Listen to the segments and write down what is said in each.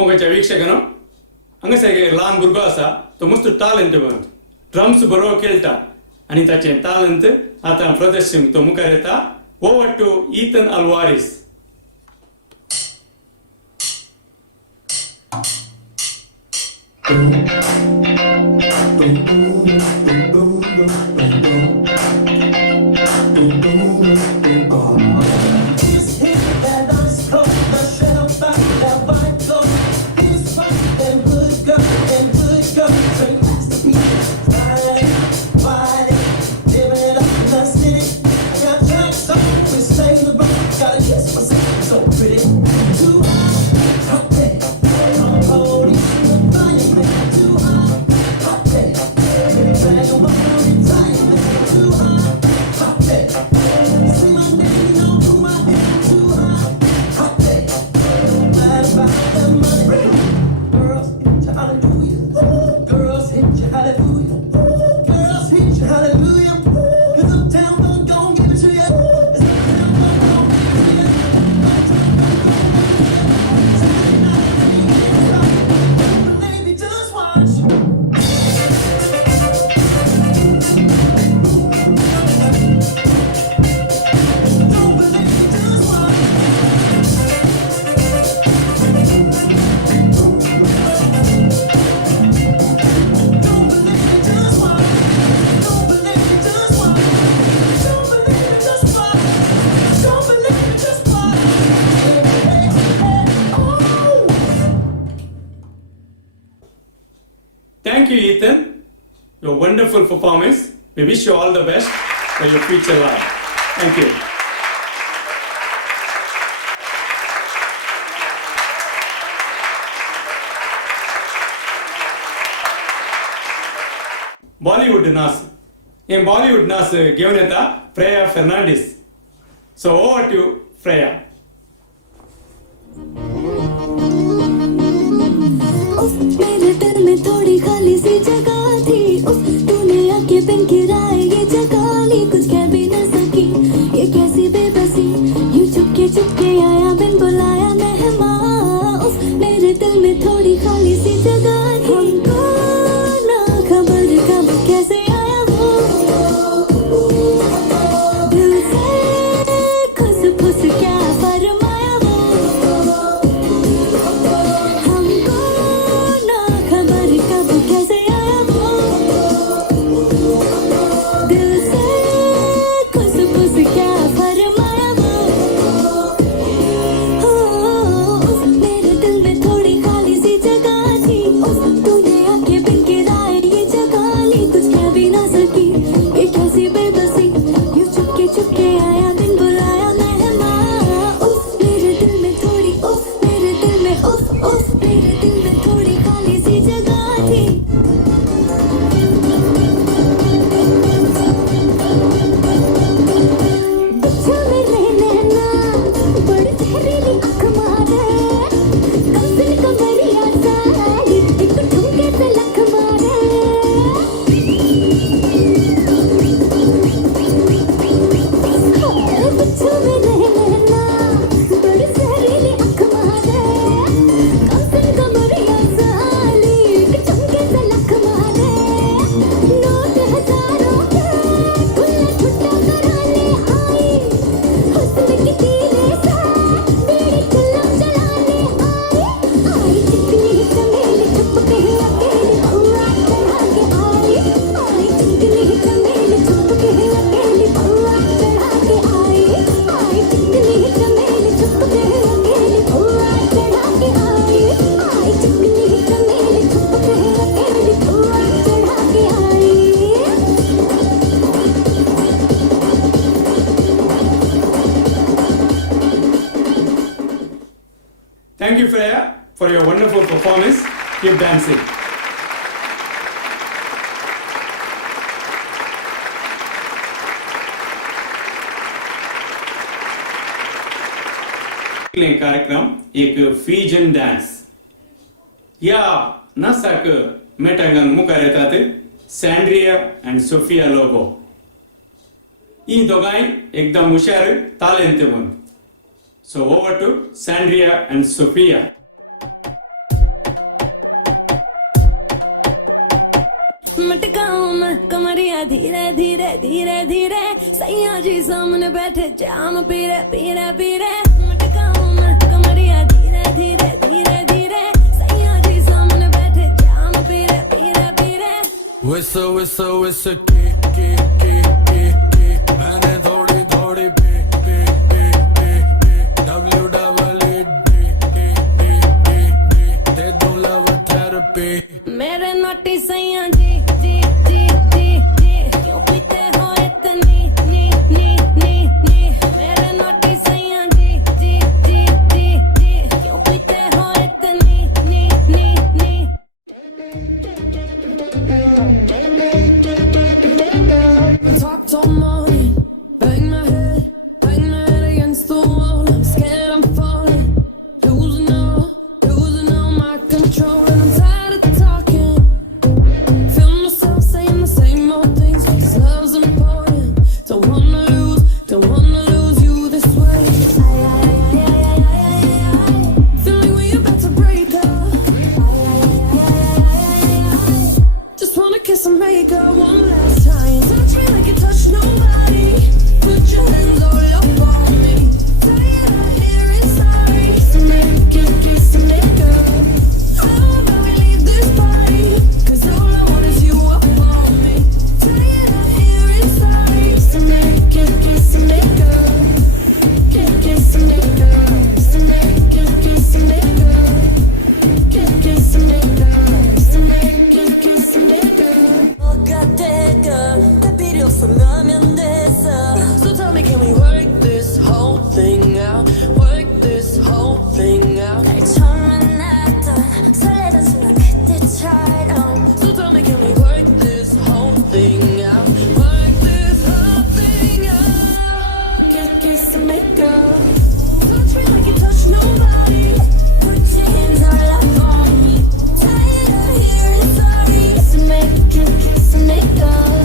मोगाच्या वीक्षकांनो हांगासर ल्हान भुरगो आसा तो मस्त टॅलंटवंत ड्रम्स बरो खेळटा आनी ताचें टॅलंट आतां प्रदर्शनक तो मुखार येता. Over to Ethan Alvarez. Thank you, Ethan. Your wonderful performance. We wish you all the best for your future life. Thank you. Bollywood Nas. In Bollywood Nas given it Freya Fernandez. So over to Freya. मेरे दिल में थोड़ी खाली सी जगह थी, तूने आके बिन किराए ये जगह ली. कुछ कह भी न सकी, ये कैसी बेबसी, यूं चुपके चुपके आया बिन बुलाया मेहमान. मेरे दिल में थोड़ी खाली सी जगह थी. हमको ना खबर कब कैसे आया वो दिल से खुस फुस क्या फरमाया वो. हमको ना खबर कब कैसे आया वो दिल से खुस फुस क्या फरमाया वो. मेरे दिल में थोड़ी खाली सी जगह थी, तूने आके बिन किराए ये जगह ली. कुछ कह भी ना सकी, ये कैसी बेबसी, यूं चुपके चुपके आया बिन बुलाया मेहमान. मेरे दिल में थोड़ी मेरे दिल में मेरे दिल में थोड़ी खाली सी जगह थी. बच्चा मेरे नैना बड़ी जहरीली आँख मारे, कमसिन कमरिया साली एक ठुमके से लख मारे. बच्चा मेरे नैना बड़ी जहरीली आँख मारे, कमसिन कमरिया साली एक ठुमके से लख मारे. नोट हजारों के खुला छुट्टा कराने आई, हुस्न की तीरे से मेरी चिल्लम जलाने आई. चिकनी चमेली छुप के अकेली भौरा चढ़ा के आई. चिकनी चमेली छुप के अकेली भौरा चढ़ा के आई. चिकनी चमेली छुप के अकेली भौरा चढ़ा के आई. चिकनी चमेली छुप के अकेली भौरा चढ़ा के आई. Thank you, Freya, for your wonderful performance. Keep dancing. कार्यक्रम एक फ्यूजन डांस या नसाक मेटांगन मुखार येतात सॅन्ड्रिया अँड सोफिया लोबो. ही दोगांय एकदम हुशार तालंतवंत. So over to Sandria and Sophia. धीरे धीरे धीरे धीरे सैया जी सामने बैठे जाम पीरे पीरे पीरे मटकाऊं मैं कमरिया धीरे धीरे धीरे धीरे सैया जी सामने बैठे जाम पीरे पीरे पीरे Whistle, whistle, whistle, की मैंने थोड़ी थोड़ी पी दे दूं love therapy मेरे नोटी सैया जी जी जी जी जी क्यों पीते हो इतनी नी नी नी नी मेरे नोटी सैया जी जी जी जी जी क्यों पीते हो इतनी नी नी नी Talk till morning, bang my head against the wall. I'm scared I'm falling, losing all my control. And I'm tired of talking, feel myself saying the same old things. 'Cause love's important, don't wanna lose you this way. Feel like we about to break up, just wanna kiss and make up one last time. Touch me like you touch nobody. Put your hands all up on me. Tired of hearing sorry. So make it kiss and make up. How about we leave this party? 'Cause all I want is you up on me. Tired of hearing sorry. So make it kiss and make up. Kiss and make up. So make it kiss and make up. Kiss and make up. So make it kiss and make up. 뭐가 될까 다 필요 없으면 됐어 So tell me, can we work this whole thing out? Work this whole thing out. 날 처음 만났던 설레던 순간 그때처럼 So tell me, can we work this whole thing out? Work this whole thing out. Kiss and make up. Touch me like you touch nobody. Put your hands all up on me Tired of hearing sorry So make it kiss and make up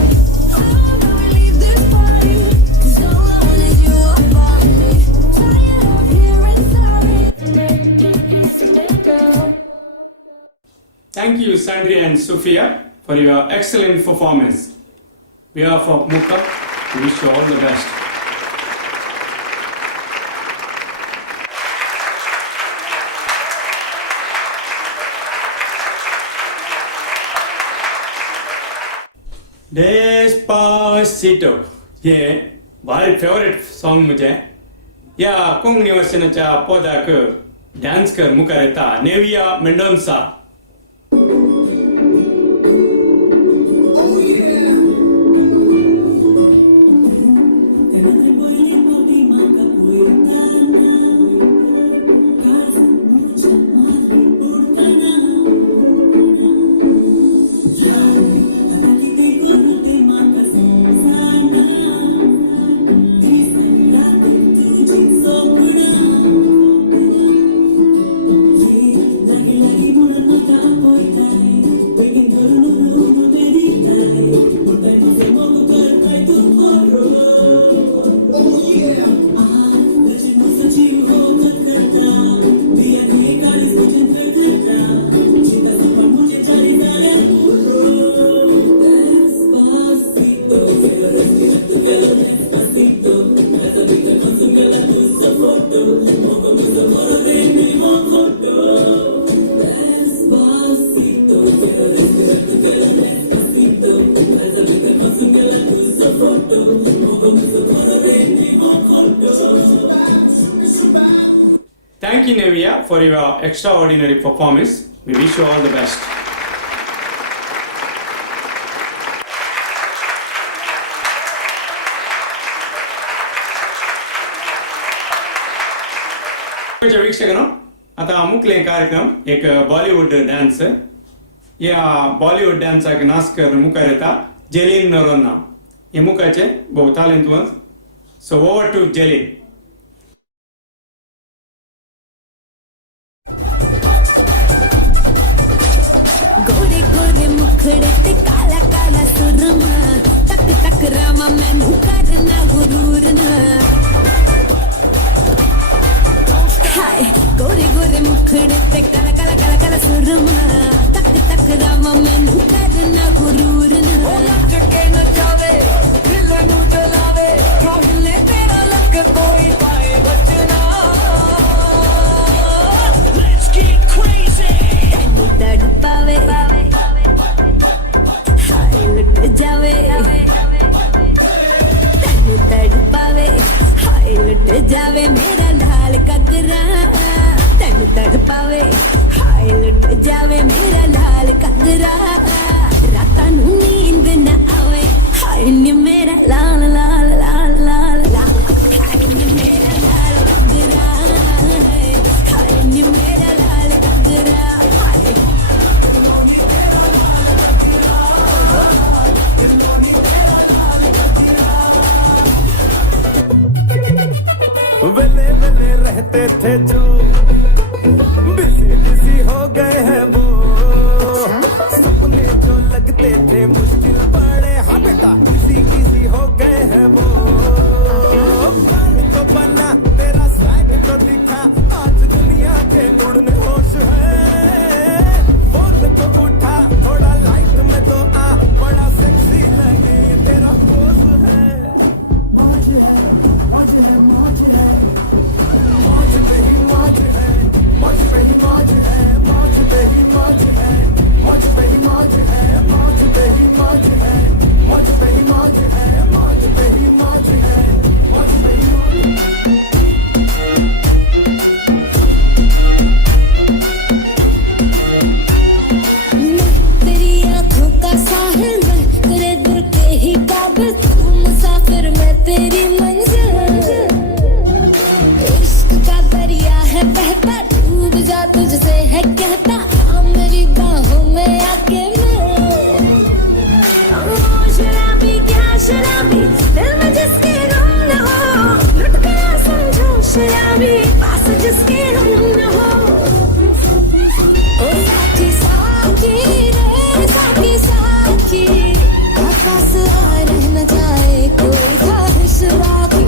How about we leave this party? 'Cause all I want is you up on me Tired of hearing sorry Make it kiss and make up. Thank you, Sandri and Sophia, for your excellent performance. We are from Mukha. We wish you all the best. Despacito. ये भारी favourite song मुझे या कोंकणी वर्षनाच्या पदाक डान्स कर मुखार येता नेविया Mendonsa. Thank you, Nevia, for your extraordinary performance. We wish you all the best. वीक्षकनो आता मुख्य कार्यक्रम एक बॉलीवुड डान्स या बॉलीवुड डान्साक नाचकर मुखार येता जेलीन नरोन्ना. हे मुखाचे बहु talented. So over to Jelin. गोरे गोरे मुखड़े ते काला काला सुरमा टक टक रामा मैनू करना गुरूर ना हाय गोरे गोरे मुखड़े ते काला काला काला काला सुरमा टक टक रामा मैनू करना गुरूर ना आवे तैनू तड़पावे हाय लुट जावे मेरा लाल घगरा तैनू तड़पावे हाय लुट जावे मेरा लाल घगरा रातां नू नींद न आवे हाय नी मेरा लाल लाल लाल लाल लाल हाय नी मेरा लाल घगरा हाय नी मेरा लाल घगरा हाय वेले वेले रहते थे जो बिजी बिजी हो गए हैं वो सपने जो लगते थे मुश्किल पड़े हाँ बेटा इजी इजी हो गए हैं वो बाल तो बना तेरा स्वैग तो दिखा आज दुनिया के उड़ने होश है फोन तो उठा थोड़ा लाइट में तो आ बड़ा सेक्सी लगे ये तेरा पोज है मौज है मौज है मौज है मौज पे ही मौज है मौज पे ही मौज है मौज पे ही मौज है मौज पे ही मौज है मौज पे ही मौज है मौज पे ही मौज है मौज पे ही मौज है मौज पे ही मौज मैं तेरी आंखों का साहिल मैं तेरे दिल के ही काबिल तू मुसाफिर मैं तेरी मंजिल इश्क का दरिया है बहता डूब जा तुझसे है कहता आ मेरी बाहों में आके मिल शराबी क्या शराबी दिल में जिसके गम न हो लुट गया समझो शराबी पास जिसके हम न हो ओ साथी साथी रे साथी साथी आकाश आ रह न जाए कोई ख्वाहिश बाकी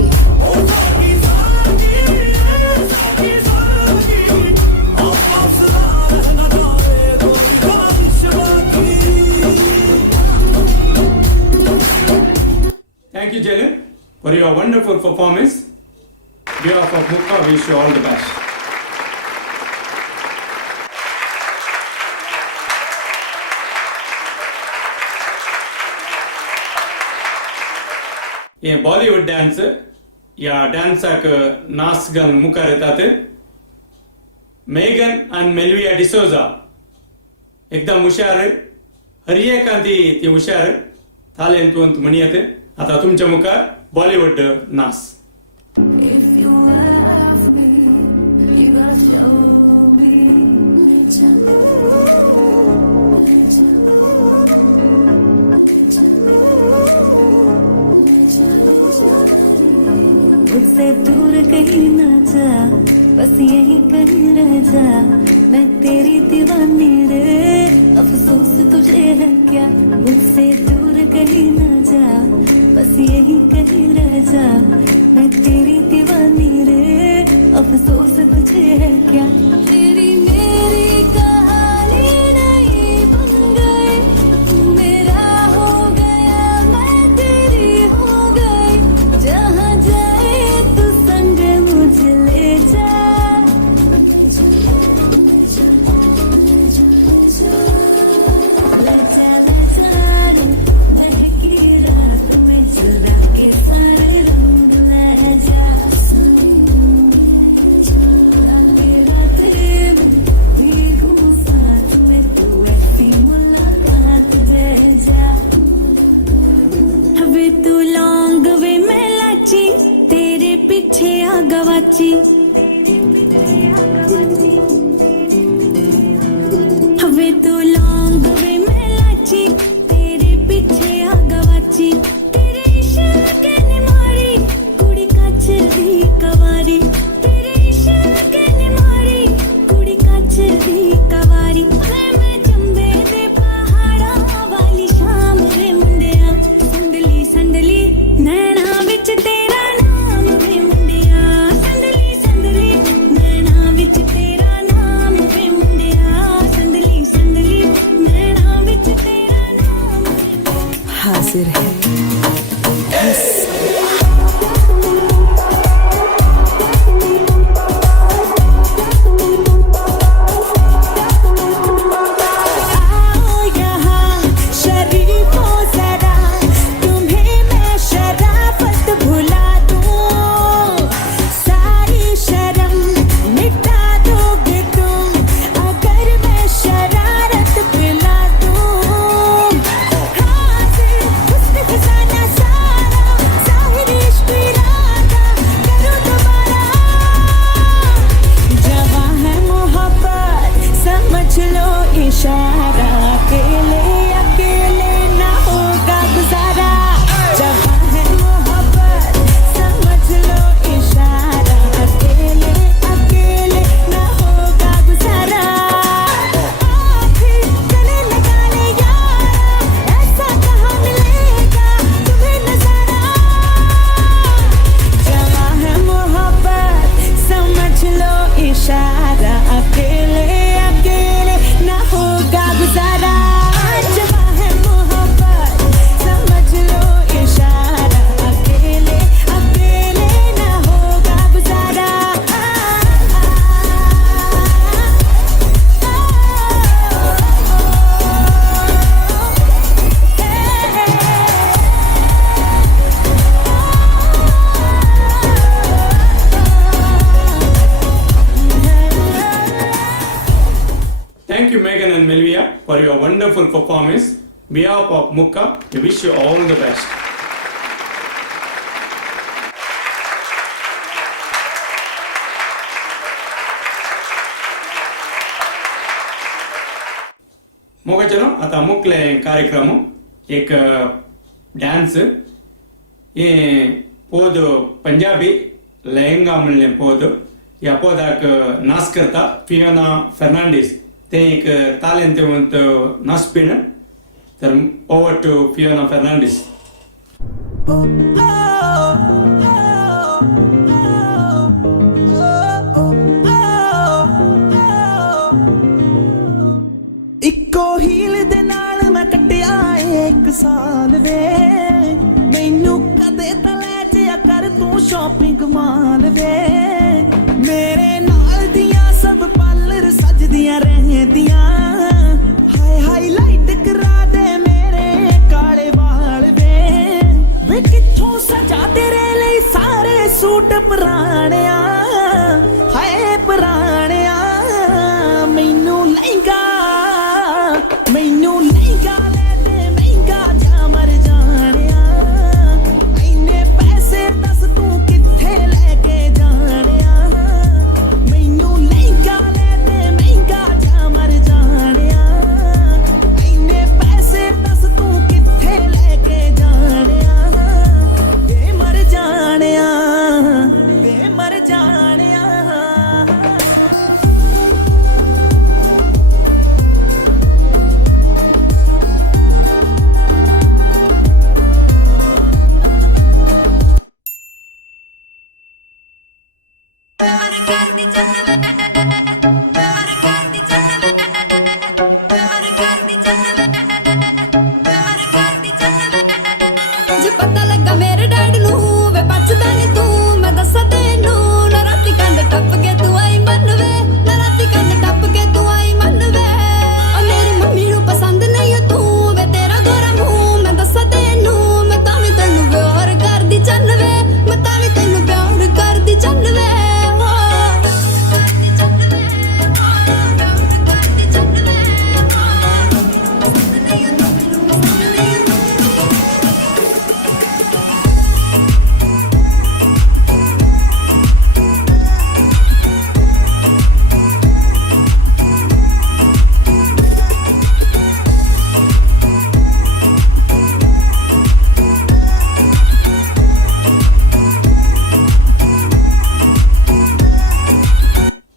Thank you, Jalen, for your wonderful performance. On behalf of Mukha, we wish you all the best. ये बॉलीवुड डांस या डान्साक नाच गन मुखार येतात मेगन आणि मेल्विया डिसोजा एकदम हुशार हरियकांती ती हुशार तालेंतवंत म्हणयत आता तुमच्या मुखार बॉलीवुड नाच If you love me, you gotta show me. मुझसे दूर कहीं ना जा, बस यही कहीं रह जा. मैं तेरी दीवानी रे, अफसोस तुझे है क्या. मुझसे दूर कहीं ना जा, बस यही कहीं रह जा. मैं तेरी दीवानी रे, अफसोस तुझे है क्या. तेरी मेरी कहानी नहीं बन गई, तू मेरा हो गया, मैं तेरी हो गई. जहाँ जाए तू संग मुझे ले जा. गवाची हवे तू लौंग वे मैं लाची तेरे पीछे आ गवाची. तेरे इश्क ने मारी कुड़ी कच दी कवारी. तेरे इश्क ने मारी कुड़ी कच दी कवारी. मैं चंबे दे पहाड़ा वाली शाम रे मुंडिया. संदली संदली नैना विच तेरा नाम वे मुंडिया. संदली संदली नैना विच तेरा नाम वे मुंडिया. संदली संदली नैना विच तेरा नाम वे. हाजिर है आओ यहाँ शरीफों जरा wonderful performance. On behalf of Mukka, we wish you all the best. Moga चलो आता मुकले कार्यक्रम एक डांस ये पोदो पंजाबी लहंगा मिलने पोदो या पोदाक नाच करता फियोना फर्नांडिस ते एक तालेंटवंत नाचपीण तर ओवर टू फियोना फर्नांडिस. ਇੱਕੋ ਹੀਲ ਦੇ ਨਾਲ ਮੈਂ ਕੱਟਿਆ ਏ 1 ਸਾਲ ਵੇ ਮੈਨੂੰ ਕਦੇ ਤਾਂ ਲੈ ਜਿਆ ਕਰ ਤੂੰ ਸ਼ਾਪਿੰਗ ਮਾਲ ਵੇ ਮੇਰੇ ਨਾਲ ਦੀਆਂ ਸਭ ਪਾਰਲਰ ਸਜਦੀਆਂ ਰਹਿੰਦੀਆਂ ਹਾਈ ਹਾਈਲਾਈਟ ਕਰਾ ਦੇ ਮੇਰੇ ਕਾਲੇ ਵਾਲ ਵੇ ਕਿੱਥੋਂ ਸਜਾ ਤੇਰੇ ਲਈ ਸਾਰੇ ਸੂਟ ਪੁਰਾਣਿਆ ਹਾਏ ਪੁਰਾਣਿਆ ਮੈਨੂੰ ਲਹਿੰਗਾ ਲੈ ਦੇ ਮਹਿੰਗਾ ਜਾ ਮਰ ਜਾਣਿਆ ਇੰਨੇ ਪੈਸੇ ਦੱਸ ਤੂੰ ਕਿੱਥੇ ਲੈ ਕੇ ਜਾਣਿਆ ਮੈਨੂੰ ਲਹਿੰਗਾ ਲੈ ਦੇ ਮਹਿੰਗਾ ਜਾ ਮਰ ਜਾਣਿਆ ਇੰਨੇ ਪੈਸੇ ਦੱਸ ਤੂੰ ਕਿੱਥੇ ਲੈ ਕੇ ਜਾਣਿਆ ਵੇ ਮਰ ਜਾਣਿਆ ਵੇ ਮਰ ਜਾਣਿਆ. प्यार कर दी जन्नत प्यार कर दी जन्नत प्यार कर दी जन्नत प्यार कर दी जन्नत जे पता लगा मेरे डैड नू वे बचदा नहीं तू मैं दस्सा तेनू ना राती कंध टप के तू आई मन वे ना राती कंध टप के तू आई मन वे ओ मेरी मम्मी नू पसंद नहीं है तू वे तेरा गोरा मुंह मैं दस्सा तेनू मैं तावी तेनू प्यार कर दी चन्न वे मैं तावी तेनू प्यार कर दी चन्न वे.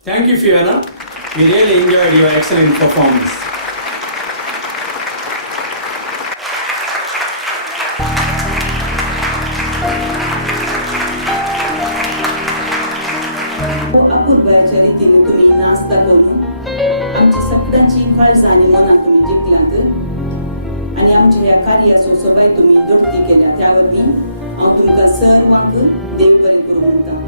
Thank you, Fiona. We really enjoyed your excellent performance. अपूर्वाच्या रीतीने तुम्ही नाच दाखवून आमची सगळ्यांची काळजाणी मनात तुम्ही जिंकलात आणि आमच्या ह्या कार्याचो सोबाय तुम्ही दोडती केल्या त्यावर मी हांव तुमकां सर्वांक देव बरें करूं म्हणटा.